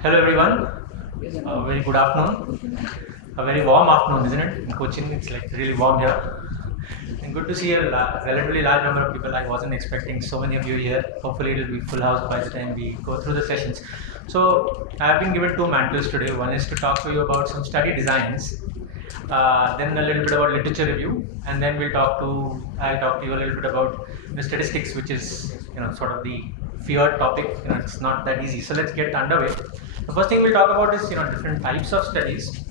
Hello everyone, a very good afternoon, a very warm afternoon, isn't it? In Cochin, it's like really warm here. And good to see a relatively large number of people. I wasn't expecting so many of you here. Hopefully it will be full house by the time we go through the sessions. So I have been given two mantles today. One is to talk to you about some study designs, then a little bit about literature review, and then I'll talk to you a little bit about the statistics, which is sort of the feared topic. It's not that easy. So let's get underway. The first thing we'll talk about is different types of studies.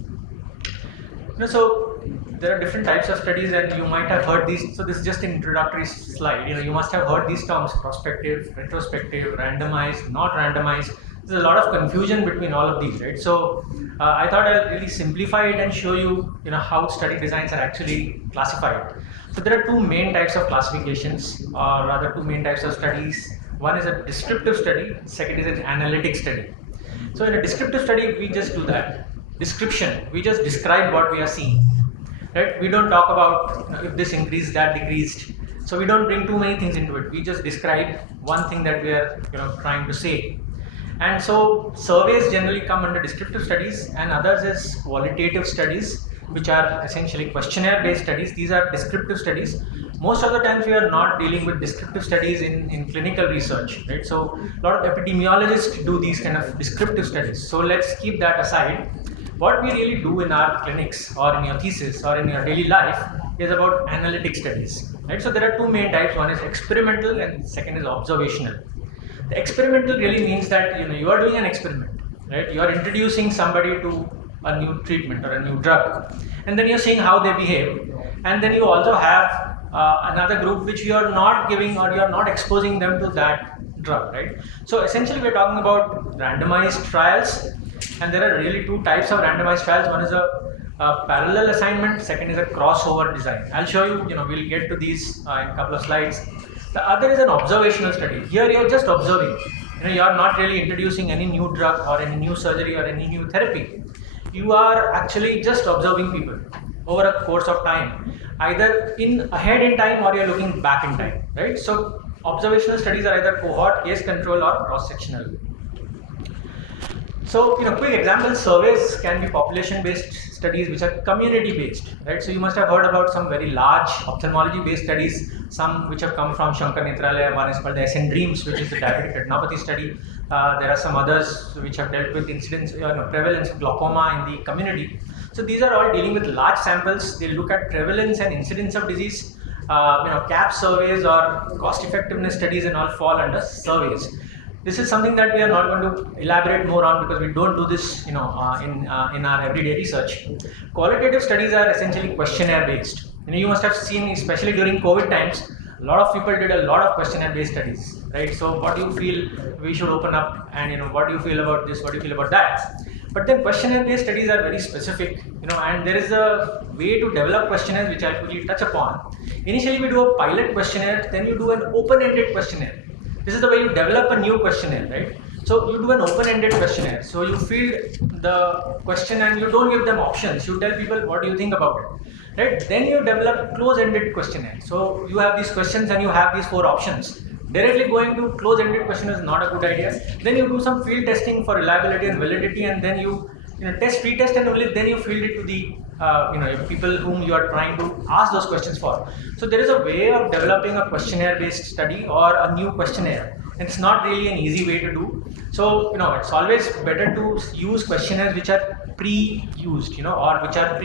So there are different types of studies, and you might have heard these. So this is just an introductory slide. You must have heard these terms: prospective, retrospective, randomized, not randomized. There's a lot of confusion between all of these, right? So I thought I'll really simplify it and show you, how study designs are actually classified. So there are two main types of classifications, or rather two main types of studies. One is a descriptive study, second is an analytic study. So in a descriptive study, we just do that. Description, we just describe what we are seeing, right? We don't talk about if this increased, that decreased. So we don't bring too many things into it. We just describe one thing that we are trying to say. And so surveys generally come under descriptive studies, and others is qualitative studies, which are essentially questionnaire based studies. These are descriptive studies. Most of the times we are not dealing with descriptive studies in clinical research, right? So a lot of epidemiologists do these kind of descriptive studies. So let's keep that aside. What we really do in our clinics or in your thesis or in your daily life is about analytic studies, right? So there are two main types. One is experimental and second is observational. The experimental really means that you are doing an experiment, right? You are introducing somebody to a new treatment or a new drug, and then you're seeing how they behave. And then you also have another group which you are not giving or you are not exposing them to that drug, right? So essentially we're talking about randomized trials, and there are really two types of randomized trials. One is a parallel assignment, second is a crossover design. I'll show you, we'll get to these in a couple of slides. The other is an observational study. Here you're just observing. You are not really introducing any new drug or any new surgery or any new therapy. You are actually just observing people over a course of time, either ahead in time or you're looking back in time, right? So observational studies are either cohort, case control, or cross-sectional. So, quick examples: surveys can be population-based studies which are community-based, right? So you must have heard about some very large ophthalmology-based studies, some which have come from Shankar Netralaya. One is called the SN Dreams, which is the diabetic retinopathy study. There are some others which have dealt with incidence, prevalence of glaucoma in the community. So these are all dealing with large samples. They look at prevalence and incidence of disease. CAP surveys or cost effectiveness studies and all fall under surveys. This is something that we are not going to elaborate more on because we don't do this, in our everyday research. Qualitative studies are essentially questionnaire based. You must have seen, especially during COVID times, a lot of people did a lot of questionnaire based studies, right? So what do you feel we should open up, and what do you feel about this? What do you feel about that? But then questionnaire based studies are very specific, and there is a way to develop questionnaires which I'll quickly touch upon. Initially we do a pilot questionnaire, then you do an open-ended questionnaire. This is the way you develop a new questionnaire, right? So you do an open-ended questionnaire. So you field the question and you don't give them options. You tell people what do you think about it, right? Then you develop close-ended questionnaire. So you have these questions and you have these four options. Directly going to close-ended question is not a good idea. Then you do some field testing for reliability and validity, and then you retest, and only then you field it to the people whom you are trying to ask those questions for. So there is a way of developing a questionnaire-based study or a new questionnaire. It's not really an easy way to do. So it's always better to use questionnaires which are pre-used, or which are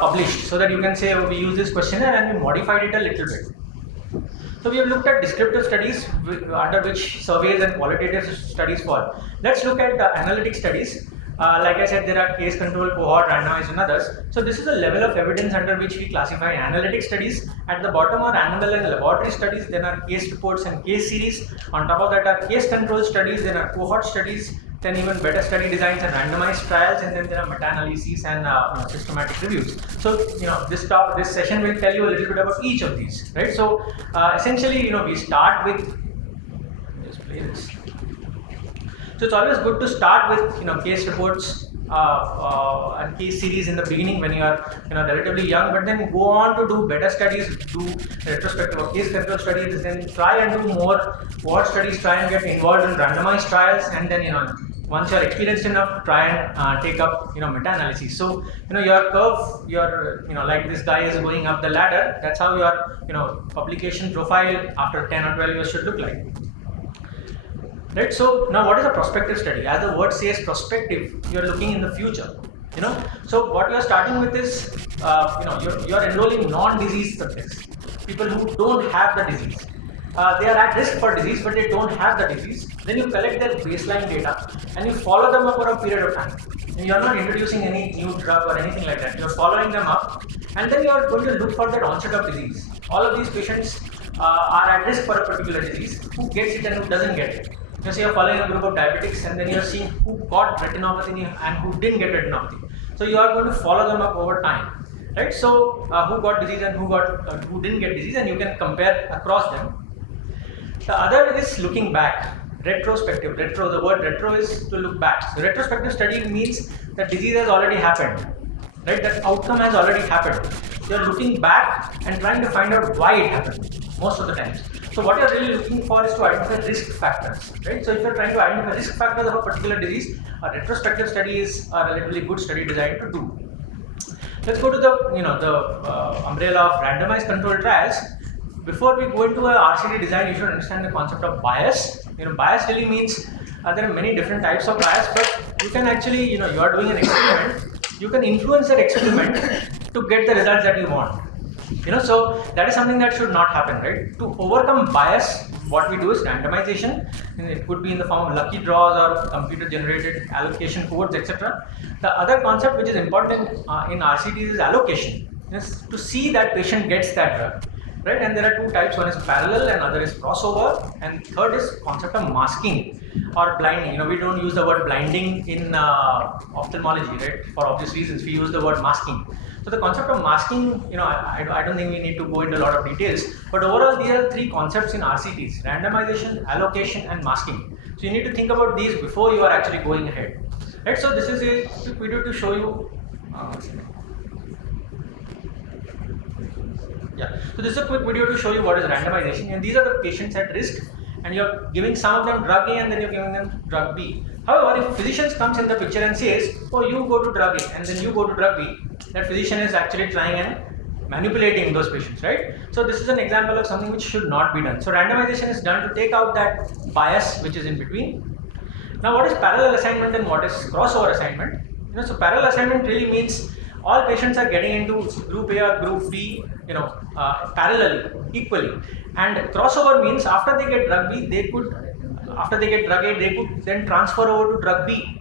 published, so that you can say, oh, we use this questionnaire and we modified it a little bit. So we have looked at descriptive studies under which surveys and qualitative studies fall. Let's look at analytic studies. Like I said, there are case control, cohort, randomized, and others. So this is a level of evidence under which we classify analytic studies. At the bottom are animal and laboratory studies, then are case reports and case series. On top of that are case control studies, then are cohort studies, then even better study designs and randomized trials, and then there are meta-analyses and systematic reviews. So this session will tell you a little bit about each of these, right? So essentially, we start with, just play this. So it's always good to start with case reports and case series in the beginning when you are relatively young, but then go on to do better studies, do retrospective or case control studies, then try and do more cohort studies, try and get involved in randomized trials, and then once you're experienced enough, try and take up meta-analysis. So your curve, your like this guy is going up the ladder. That's how your publication profile after 10 or 12 years should look like. Right. So now, what is a prospective study? As the word says, prospective. You are looking in the future. So what you are starting with is you are enrolling non-disease subjects, people who don't have the disease. They are at risk for disease, but they don't have the disease. Then you collect their baseline data and you follow them up for a period of time. And you are not introducing any new drug or anything like that. You are following them up, and then you are going to look for the onset of disease. All of these patients are at risk for a particular disease. Who gets it and who doesn't get it? So you are following a group of diabetics, and then you are seeing who got retinopathy and who didn't get retinopathy. So you are going to follow them up over time, right? So who got disease and who didn't get disease, and you can compare across them. The other is looking back, retrospective. The word retro is to look back. So retrospective study means that disease has already happened, right? That outcome has already happened. You are looking back and trying to find out why it happened most of the times. So what you are really looking for is to identify risk factors, right? So if you are trying to identify risk factors of a particular disease, a retrospective study is a relatively good study design to do. Let's go to the umbrella of randomized controlled trials. Before we go into a RCT design, you should understand the concept of bias. Bias really means there are many different types of bias, but you can actually, you are doing an experiment, you can influence that experiment to get the results that you want. So that is something that should not happen, right? To overcome bias, what we do is randomization, and it could be in the form of lucky draws or computer-generated allocation codes, etc. The other concept which is important in RCTs is allocation, to see that patient gets that drug. Right, and there are two types. One is parallel and other is crossover, and third is concept of masking or blinding. We don't use the word blinding in ophthalmology, right? For obvious reasons, we use the word masking. So the concept of masking, I don't think we need to go into a lot of details, but overall there are three concepts in RCTs: randomization, allocation, and masking. So you need to think about these before you are actually going ahead. Right. So this is a quick video to show you. So this is a quick video to show you what is randomization, and these are the patients at risk, and you're giving some of them drug A and then you're giving them drug B. However, if physician comes in the picture and says, oh, you go to drug A and then you go to drug B, that physician is actually trying and manipulating those patients, right? So this is an example of something which should not be done. So randomization is done to take out that bias which is in between. Now what is parallel assignment and what is crossover assignment? So parallel assignment really means all patients are getting into group A or group B, parallelly, equally. And crossover means after they get drug B, after they get drug A, they could then transfer over to drug B.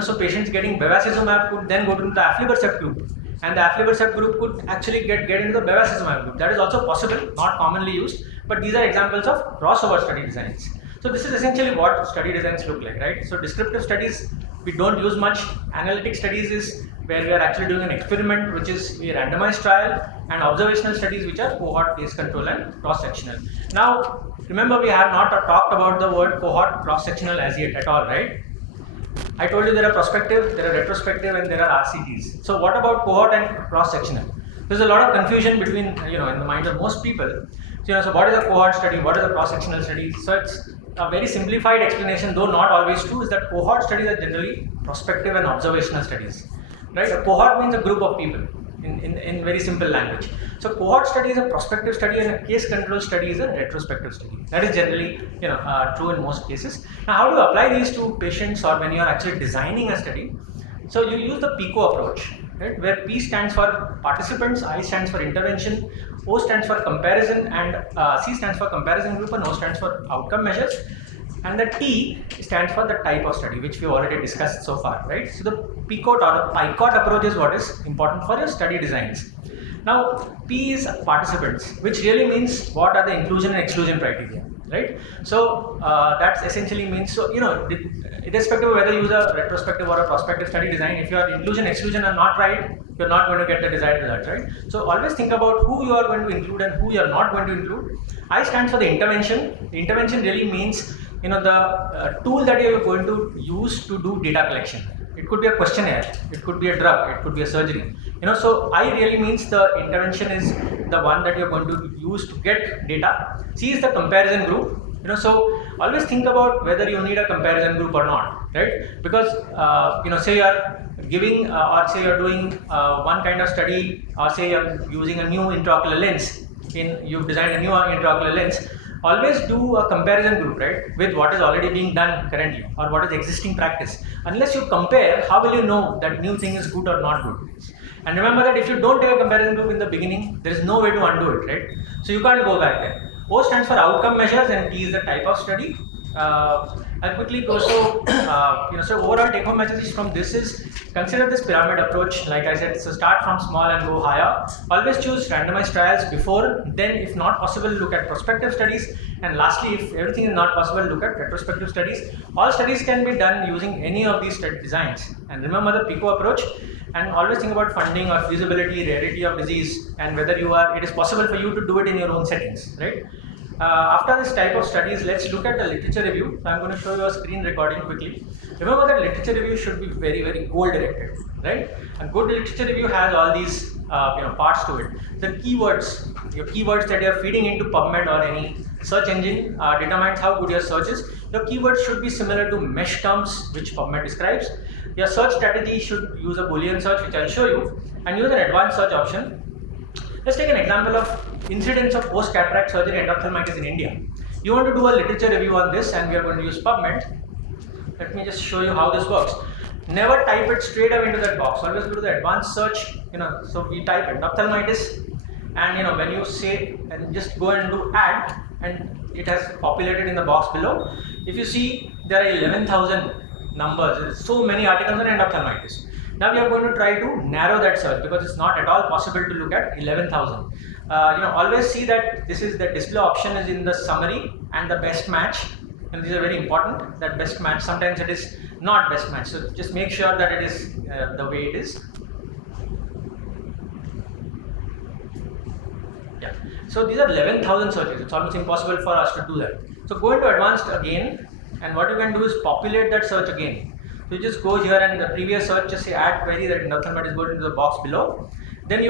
So patients getting bevacizumab could then go to the aflibercept group, and the aflibercept group could actually get into the bevacizumab group. That is also possible, not commonly used, but these are examples of crossover study designs. So this is essentially what study designs look like, right? So descriptive studies, we don't use much. Analytic studies is where we are actually doing an experiment, which is a randomized trial, and observational studies, which are cohort, case control, and cross-sectional. Now, remember, we have not talked about the word cohort, cross-sectional as yet at all, right? I told you there are prospective, there are retrospective, and there are RCTs. So what about cohort and cross-sectional? There's a lot of confusion between, in the minds of most people. So what is a cohort study? What is a cross-sectional study? So it's a very simplified explanation, though not always true, is that cohort studies are generally prospective and observational studies. Right? A cohort means a group of people in very simple language. So cohort study is a prospective study, and a case control study is a retrospective study. That is generally true in most cases. Now how do you apply these to patients or when you are actually designing a study? So you use the PICO approach, right? Where P stands for participants, I stands for intervention, O stands for comparison, and C stands for comparison group, and O stands for outcome measures. And the T stands for the type of study, which we already discussed so far, right? So the PICOT or the PICOT approach is what is important for your study designs. Now, P is participants, which really means what are the inclusion and exclusion criteria, right? So that essentially means, so irrespective of whether you use a retrospective or a prospective study design, if your inclusion and exclusion are not right, you're not going to get the desired result, right? So always think about who you are going to include and who you are not going to include. I stands for the intervention. The intervention really means the tool that you are going to use to do data collection. It could be a questionnaire, it could be a drug, it could be a surgery. So I really means the intervention is the one that you're going to use to get data. C is the comparison group, So always think about whether you need a comparison group or not, right? Because say you are giving or say you are doing one kind of study, or say you are using a new intraocular lens, you've designed a new intraocular lens. Always do a comparison group, right, with what is already being done currently or what is existing practice. Unless you compare, how will you know that new thing is good or not good? And remember that if you don't take a comparison group in the beginning, there is no way to undo it, right? So you can't go back there. O stands for outcome measures and T is the type of study. I'll quickly go. So overall take home message from this is consider this pyramid approach. Like I said, so start from small and go higher. Always choose randomized trials before, then if not possible, look at prospective studies. And lastly, if everything is not possible, look at retrospective studies. All studies can be done using any of these study designs. And remember the PICO approach. And always think about funding or feasibility, rarity of disease, and whether it is possible for you to do it in your own settings, right? After this type of studies, let's look at the literature review. So I'm going to show you a screen recording quickly. Remember that literature review should be very, very goal directed, right? A good literature review has all these parts to it. The keywords, your keywords that you're feeding into PubMed or any search engine determines how good your search is. Your keywords should be similar to mesh terms which PubMed describes. Your search strategy should use a Boolean search, which I'll show you, and use an advanced search option. Let's take an example of incidence of post-cataract surgery endophthalmitis in India. You want to do a literature review on this, and we are going to use PubMed. Let me just show you how this works. Never type it straight away into that box. Always go to the advanced search. So we type endophthalmitis, and when you say, and just go and do add, and it has populated in the box below. If you see, there are 11,000 numbers. There is so many articles on endophthalmitis. Now we are going to try to narrow that search because it's not at all possible to look at 11,000. Always see that this is the display option is in the summary and the best match, and these are very important. That best match, sometimes it is not best match, so just make sure that it is the way it is. Yeah. So these are 11,000 searches. It's almost impossible for us to do that. So go into advanced again, and what you can do is populate that search again. So you just go here and the previous search, just say add query that endophthalmitis, go into the box below. Then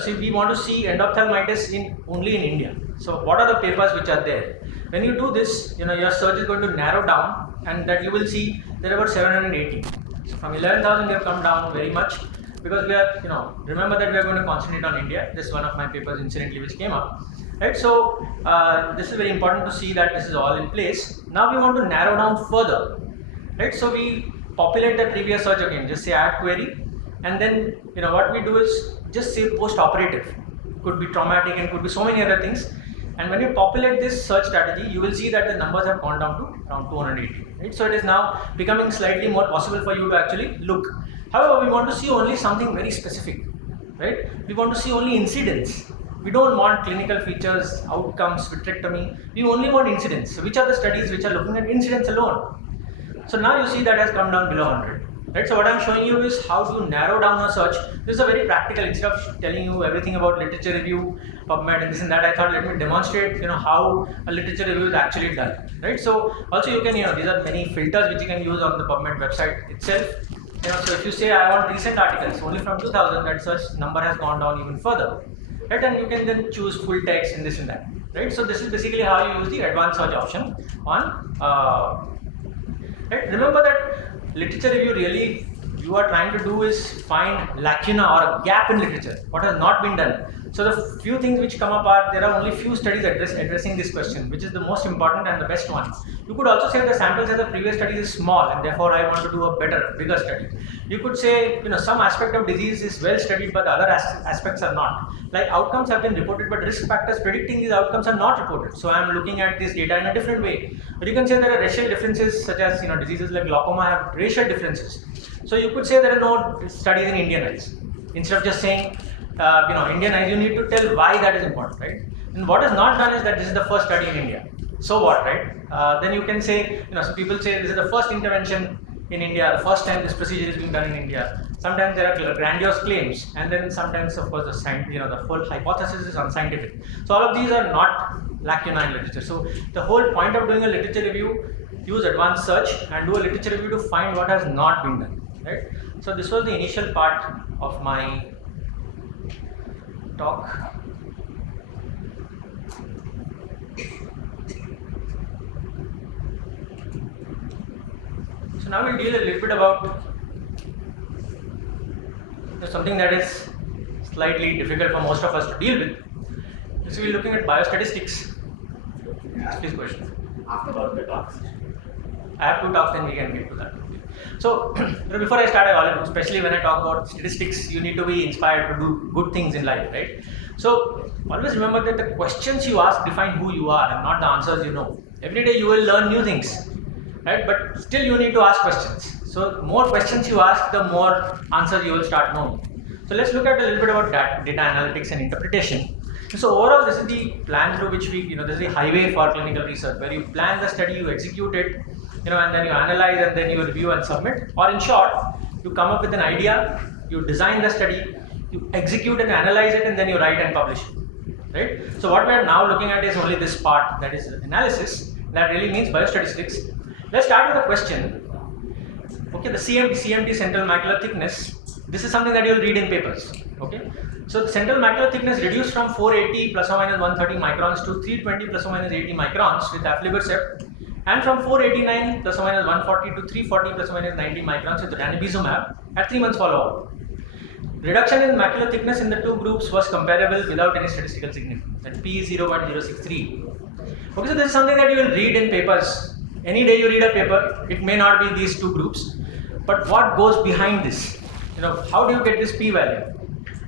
see we want to see endophthalmitis only in India. So what are the papers which are there? When you do this, your search is going to narrow down, and that you will see there are about 780. So from 11,000 we have come down very much because we are, remember that we are going to concentrate on India. This is one of my papers incidentally which came up. Right, so this is very important to see that this is all in place. Now we want to narrow down further, right? So we populate the previous search again, just say add query, and then what we do is just say post-operative. Could be traumatic and could be so many other things. And when you populate this search strategy, you will see that the numbers have gone down to around 280. Right? So it is now becoming slightly more possible for you to actually look. However, we want to see only something very specific, right? We want to see only incidence. We don't want clinical features, outcomes, vitrectomy. We only want incidence. So which are the studies which are looking at incidence alone? So now you see that has come down below 100. Right? So what I'm showing you is how to narrow down a search. This is a very practical. Instead of telling you everything about literature review, PubMed, and this and that, I thought let me demonstrate, how a literature review is actually done. Right? So also you can, these are many filters which you can use on the PubMed website itself. So if you say I want recent articles only from 2000, that search number has gone down even further. Right? And you can then choose full text and this and that. Right? So this is basically how you use the advanced search option on. Right? Remember that literature review really you are trying to do is find lacuna or a gap in literature, what has not been done. So the few things which come up are there are only few studies addressing this question, which is the most important and the best one. You could also say the sample size of previous studies is small and therefore I want to do a bigger study. You could say some aspect of disease is well studied but other aspects are not. Like outcomes have been reported but risk factors predicting these outcomes are not reported. So I am looking at this data in a different way. But you can say there are racial differences such as diseases like glaucoma have racial differences. So you could say there are no studies in Indian eyes. Instead of just saying Indian eyes, you need to tell why that is important, right? And what is not done is that this is the first study in India. So what, right? Then you can say, so people say this is the first intervention in India, the first time this procedure is being done in India. Sometimes there are grandiose claims, and then sometimes, of course, the full hypothesis is unscientific. So all of these are not lacuna in literature. So the whole point of doing a literature review, use advanced search and do a literature review to find what has not been done, right? So this was the initial part of my talk. So now we'll deal a little bit about something that is slightly difficult for most of us to deal with. So we're looking at biostatistics. Please question. After the talks. I have two talks, then we can get to that. So before I start, especially when I talk about statistics, you need to be inspired to do good things in life, right? So always remember that the questions you ask define who you are and not the answers you know. Every day you will learn new things, right? But still you need to ask questions. So more questions you ask, the more answers you will start knowing. So let's look at a little bit about data analytics and interpretation. So overall, this is the plan through which we, this is the highway for clinical research, where you plan the study, you execute it, and then you analyze and then you review and submit. Or in short, you come up with an idea, you design the study, you execute and analyze it, and then you write and publish it, right? So what we are now looking at is only this part, that is analysis. That really means biostatistics. Let's start with a question. Okay, the CMT, central macular thickness. This is something that you will read in papers. Okay, so the central macular thickness reduced from 480 plus or minus 130 microns to 320 plus or minus 80 microns with aflibercept, and from 489 plus or minus 140 to 340 plus or minus 90 microns with ranibizumab at 3 months follow-up. Reduction in macular thickness in the two groups was comparable without any statistical significance. That P is 0.063. Okay, so this is something that you will read in papers. Any day you read a paper, it may not be these two groups, but what goes behind this? How do you get this P value?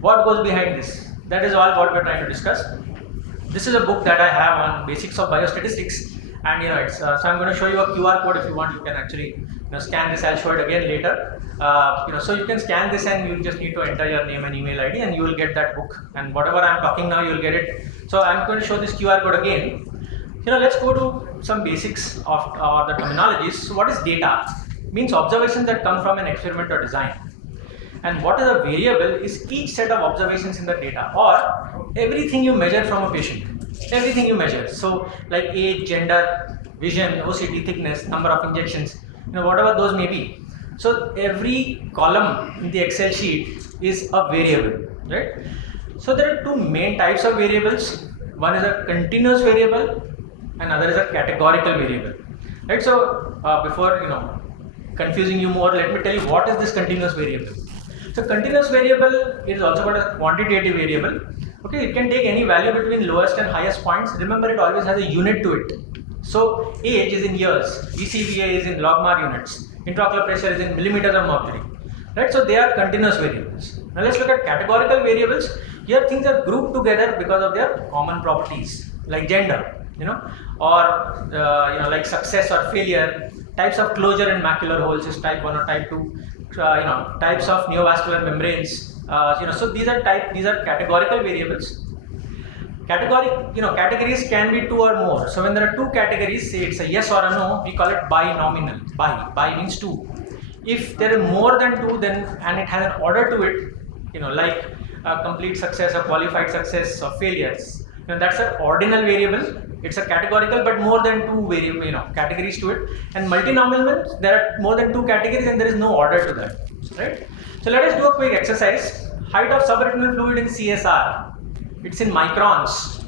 What goes behind this? That is all what we're trying to discuss. This is a book that I have on basics of biostatistics, and it's so I'm going to show you a QR code. If you want, you can actually scan this. I'll show it again later. So you can scan this and you just need to enter your name and email ID, and you will get that book. And whatever I'm talking now, you will get it. So I'm going to show this QR code again. Let's go to some basics of the terminologies. So what is data? Means observations that come from an experiment or design. And what is a variable is each set of observations in the data, or everything you measure from a patient. Everything you measure. So like age, gender, vision, OCT, thickness, number of injections, whatever those may be. So every column in the Excel sheet is a variable, right? So there are two main types of variables. One is a continuous variable, and other is a categorical variable, right? So before confusing you more, let me tell you what is this continuous variable. So continuous variable is also called a quantitative variable. Okay, it can take any value between lowest and highest points. Remember, it always has a unit to it. So age is in years, BCVA is in logmar units, intraocular pressure is in millimeters of mercury, right? So they are continuous variables. Now let's look at categorical variables. Here things are grouped together because of their common properties, like gender, or like success or failure, types of closure in macular holes is type 1 or type 2, types of neovascular membranes, so these are categorical variables. Categories can be two or more. So when there are two categories, say it's a yes or a no, we call it binominal. Bi means two. If there are more than two, then and it has an order to it, like complete success or qualified success or failures. That's an ordinal variable. It's a categorical, but more than two categories to it. And multinomial means there are more than two categories and there is no order to that, right? So let us do a quick exercise. Height of subretinal fluid in CSR. It's in microns.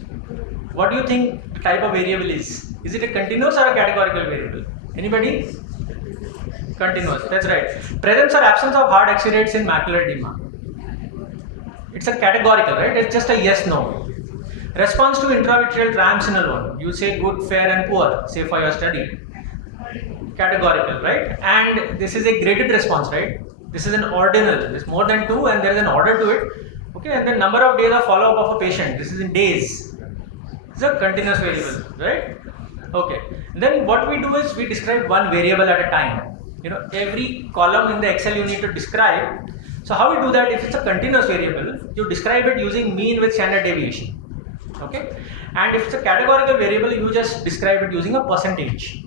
What do you think type of variable is? Is it a continuous or a categorical variable? Anybody? Continuous. That's right. Presence or absence of hard exudates in macular edema. It's a categorical, right? It's just a yes/no. Response to intravitreal triamcinolone one. You say good, fair, and poor. Say for your study. Categorical, right? And this is a graded response, right? This is an ordinal. There's more than two, and there is an order to it. Okay, and the number of days of follow-up of a patient. This is in days. It's a continuous variable, right? Okay. Then what we do is we describe one variable at a time. Every column in the Excel you need to describe. So how we do that? If it's a continuous variable, you describe it using mean with standard deviation. Okay, and if it's a categorical variable, you just describe it using a percentage.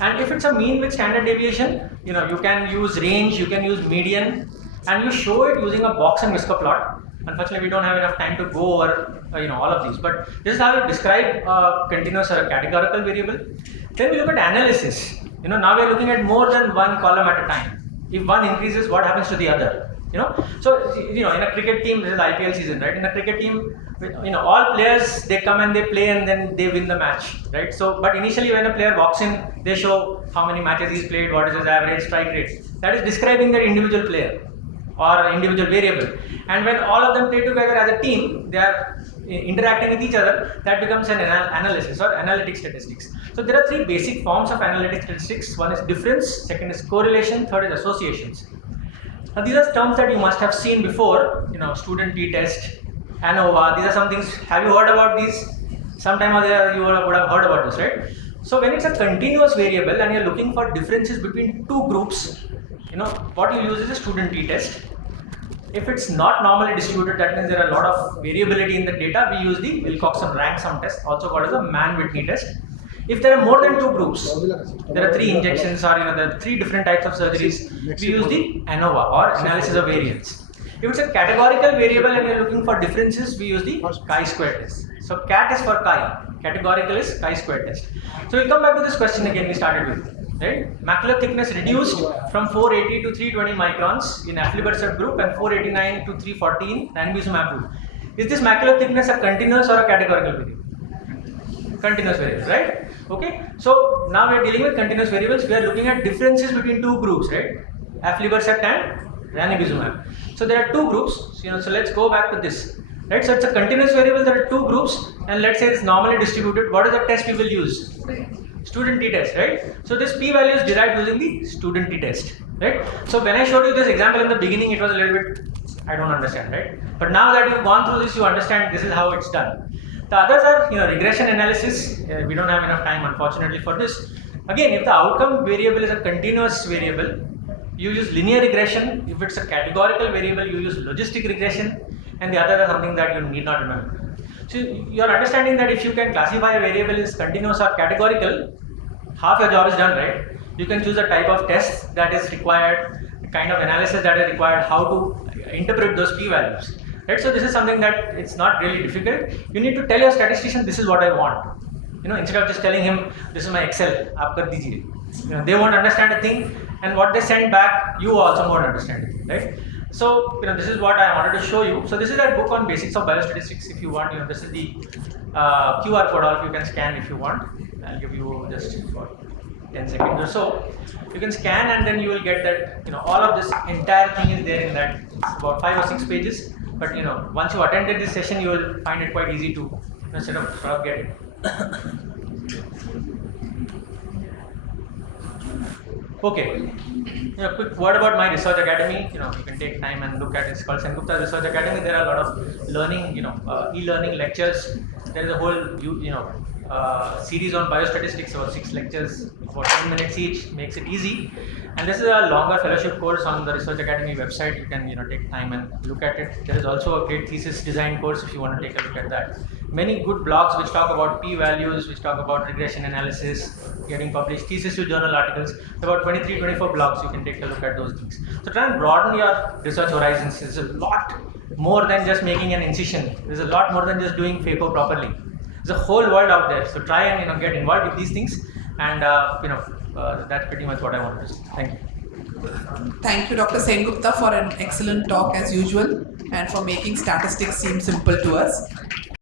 And if it's a mean with standard deviation, you can use range, you can use median, and you show it using a box and whisker plot. Unfortunately, we don't have enough time to go over all of these, but this is how you describe a continuous or a categorical variable. Then we look at analysis. Now we are looking at more than one column at a time. If one increases, what happens to the other? So in a cricket team, this is IPL season, right? In a cricket team, all players, they come and they play and then they win the match, right? So but initially when a player walks in, they show how many matches he's played, what is his average strike rate. That is describing the individual player or individual variable. And when all of them play together as a team, they are interacting with each other, that becomes an analysis or analytic statistics. So there are three basic forms of analytic statistics. One is difference, second is correlation, third is associations. Now these are terms that you must have seen before, student t-test, ANOVA, these are some things. Have you heard about these? Sometime or the other you would have heard about this, right? So when it's a continuous variable and you're looking for differences between two groups, what you use is a student t-test. If it's not normally distributed, that means there are a lot of variability in the data, we use the Wilcoxon rank sum test, also called as a Mann-Whitney test. If there are more than two groups, there are three injections or there are three different types of surgeries, we use the ANOVA or analysis of variance. If it's a categorical variable and you're looking for differences, we use the chi-square test. So CAT is for chi, categorical is chi-square test. So we'll come back to this question again we started with. Right? Macular thickness reduced from 480 to 320 microns in aflibercept group and 489 to 340 in ranibizumab group. Is this macular thickness a continuous or a categorical variable? Continuous variable, right? Okay. So now we are dealing with continuous variables. We are looking at differences between two groups, right? Aflibercept and ranibizumab. So there are two groups. So let's go back to this. Right? So it's a continuous variable. There are two groups, and let's say it's normally distributed. What is the test we will use? Student t-test, right? So this p-value is derived using the student t-test, right? So when I showed you this example in the beginning, it was a little bit, I don't understand, right? But now that you've gone through this, you understand this is how it's done. The others are, regression analysis. We don't have enough time, unfortunately, for this. Again, if the outcome variable is a continuous variable, you use linear regression. If it's a categorical variable, you use logistic regression, and the others are something that you need not remember. So you're understanding that if you can classify a variable as continuous or categorical, half your job is done, right? You can choose a type of test that is required, the kind of analysis that is required, how to interpret those p-values, right? So this is something that it's not really difficult. You need to tell your statistician, this is what I want. Instead of just telling him, this is my Excel, aap kar dijiye. They won't understand a thing, and what they send back, you also won't understand it, right? So, this is what I wanted to show you. So this is a book on basics of biostatistics. If you want, this is the QR code, or if you can scan if you want. I'll give you just for 10 seconds or so. You can scan and then you will get that, all of this entire thing is there in that. It's about 5 or 6 pages. But, once you attended this session, you will find it quite easy to sort of get it. Okay. Quick word about my research academy. You can take time and look at it. It's called Sengupta Research Academy. There are a lot of learning, e-learning lectures. There is a whole, series on biostatistics, about 6 lectures, about 10 minutes each, makes it easy. And this is a longer fellowship course on the Research Academy website. You can, take time and look at it. There is also a great thesis design course if you want to take a look at that. Many good blogs which talk about p-values, which talk about regression analysis, getting published, thesis to journal articles. About 23, 24 blogs, you can take a look at those things. So try and broaden your research horizons. There's a lot more than just making an incision. There's a lot more than just doing phaco properly. There's a whole world out there. So try and get involved with these things, and that's pretty much what I wanted to say. Thank you. Thank you, Dr. Sengupta, for an excellent talk as usual and for making statistics seem simple to us.